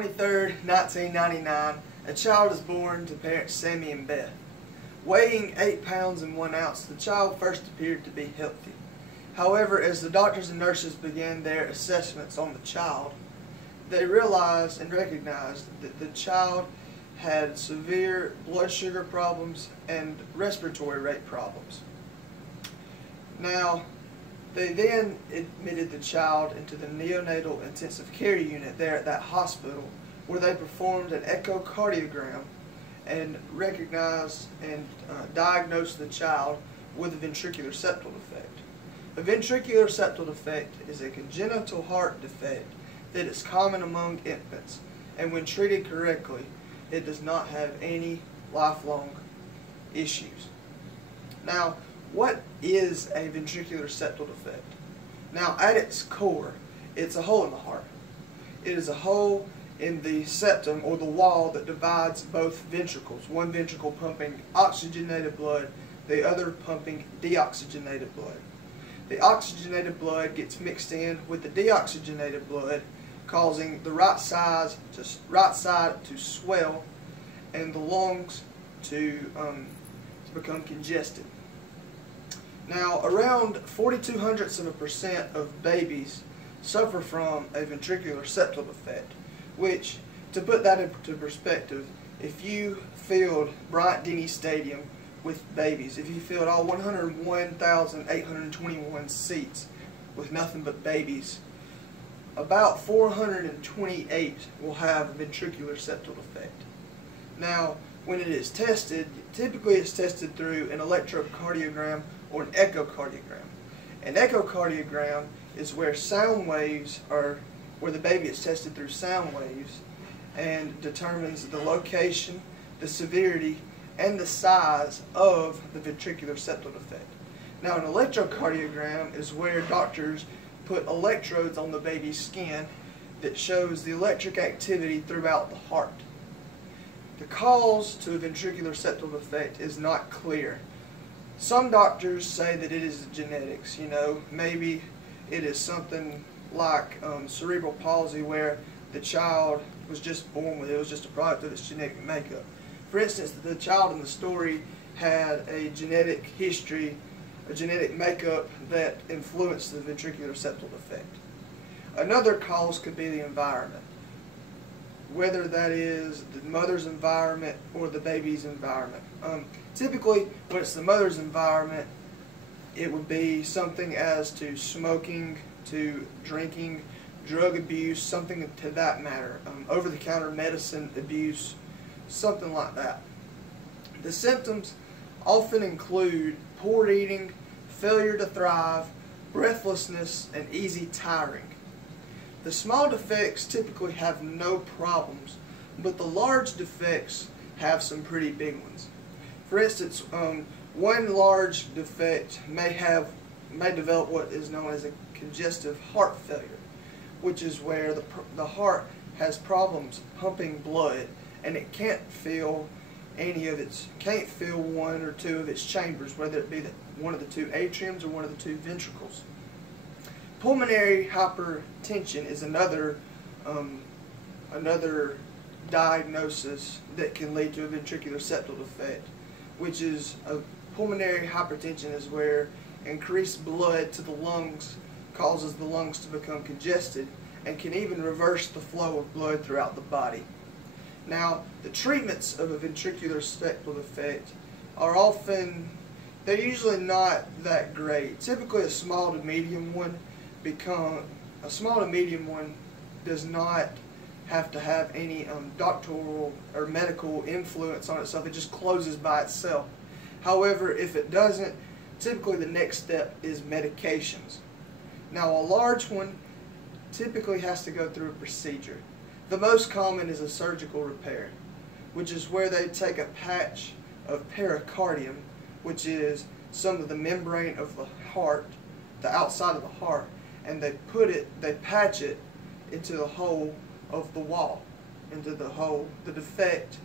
23rd, 1999, a child is born to parents Sammy and Beth. Weighing 8 pounds and 1 ounce, the child first appeared to be healthy. However, as the doctors and nurses began their assessments on the child, they realized and recognized that the child had severe blood sugar problems and respiratory rate problems. Now, they then admitted the child into the neonatal intensive care unit there at that hospital, where they performed an echocardiogram and recognized and diagnosed the child with a ventricular septal defect. A ventricular septal defect is a congenital heart defect that is common among infants, and when treated correctly, it does not have any lifelong issues. Now, what is a ventricular septal defect? Now, at its core, it's a hole in the heart. It is a hole in the septum, or the wall that divides both ventricles, one ventricle pumping oxygenated blood, the other pumping deoxygenated blood. The oxygenated blood gets mixed in with the deoxygenated blood, causing the right side to swell and the lungs to become congested. Now, around 0.42% of babies suffer from a ventricular septal defect, which, to put that into perspective, if you filled Bryant-Denny Stadium with babies, if you filled all 101,821 seats with nothing but babies, about 428 will have a ventricular septal defect. Now, when it is tested, typically it's tested through an electrocardiogram or an echocardiogram. An echocardiogram is where sound waves are, where the baby is tested through sound waves and determines the location, the severity, and the size of the ventricular septal defect. Now, an electrocardiogram is where doctors put electrodes on the baby's skin that shows the electric activity throughout the heart. The cause to a ventricular septal defect is not clear. Some doctors say that it is genetics. Maybe it is something like cerebral palsy, where the child was just born with it. It was just a product of its genetic makeup. For instance, the child in the story had a genetic history, a genetic makeup that influenced the ventricular septal defect. Another cause could be the environment, whether that is the mother's environment or the baby's environment. Typically, when it's the mother's environment, it would be something as to smoking, to drinking, drug abuse, something to that matter, over-the-counter medicine abuse, something like that. The symptoms often include poor eating, failure to thrive, breathlessness, and easy tiring. The small defects typically have no problems, but the large defects have some pretty big ones. For instance, one large defect may develop what is known as a congestive heart failure, which is where the heart has problems pumping blood, and it can't fill one or two of its chambers, whether it be one of the two atriums or one of the two ventricles. Pulmonary hypertension is another diagnosis that can lead to a ventricular septal defect, which is pulmonary hypertension is where increased blood to the lungs causes the lungs to become congested and can even reverse the flow of blood throughout the body. Now, the treatments of a ventricular septal defect they're usually not that great. Typically a small to medium one does not have to have any doctoral or medical influence on itself. It just closes by itself. However, if it doesn't, typically the next step is medications. Now, a large one typically has to go through a procedure. The most common is a surgical repair, which is where they take a patch of pericardium, which is some of the membrane of the heart, the outside of the heart, and they patch it into the hole of the wall, into the defect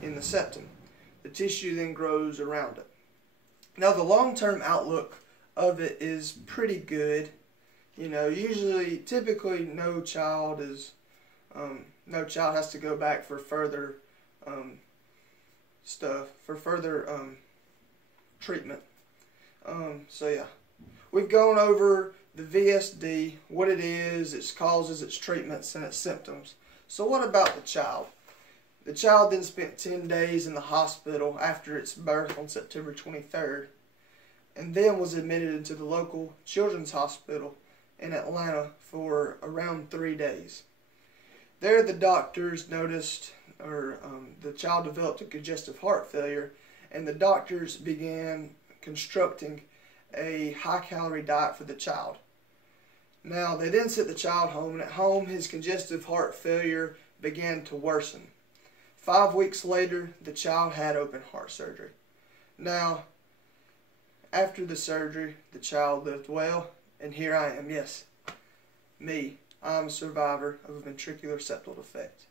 in the septum. The tissue then grows around it. Now, the long-term outlook of it is pretty good. Typically no child is no child has to go back for further treatment. So yeah, we've gone over the VSD, what it is, its causes, its treatments, and its symptoms. So what about the child? The child then spent 10 days in the hospital after its birth on September 23rd, and then was admitted into the local children's hospital in Atlanta for around 3 days. There the doctors noticed, the child developed a congestive heart failure, and the doctors began constructing a high-calorie diet for the child. Now, they then sent the child home, and at home his congestive heart failure began to worsen. 5 weeks later, the child had open heart surgery. Now, after the surgery, the child lived well, and here I am, yes, me. I'm a survivor of a ventricular septal defect.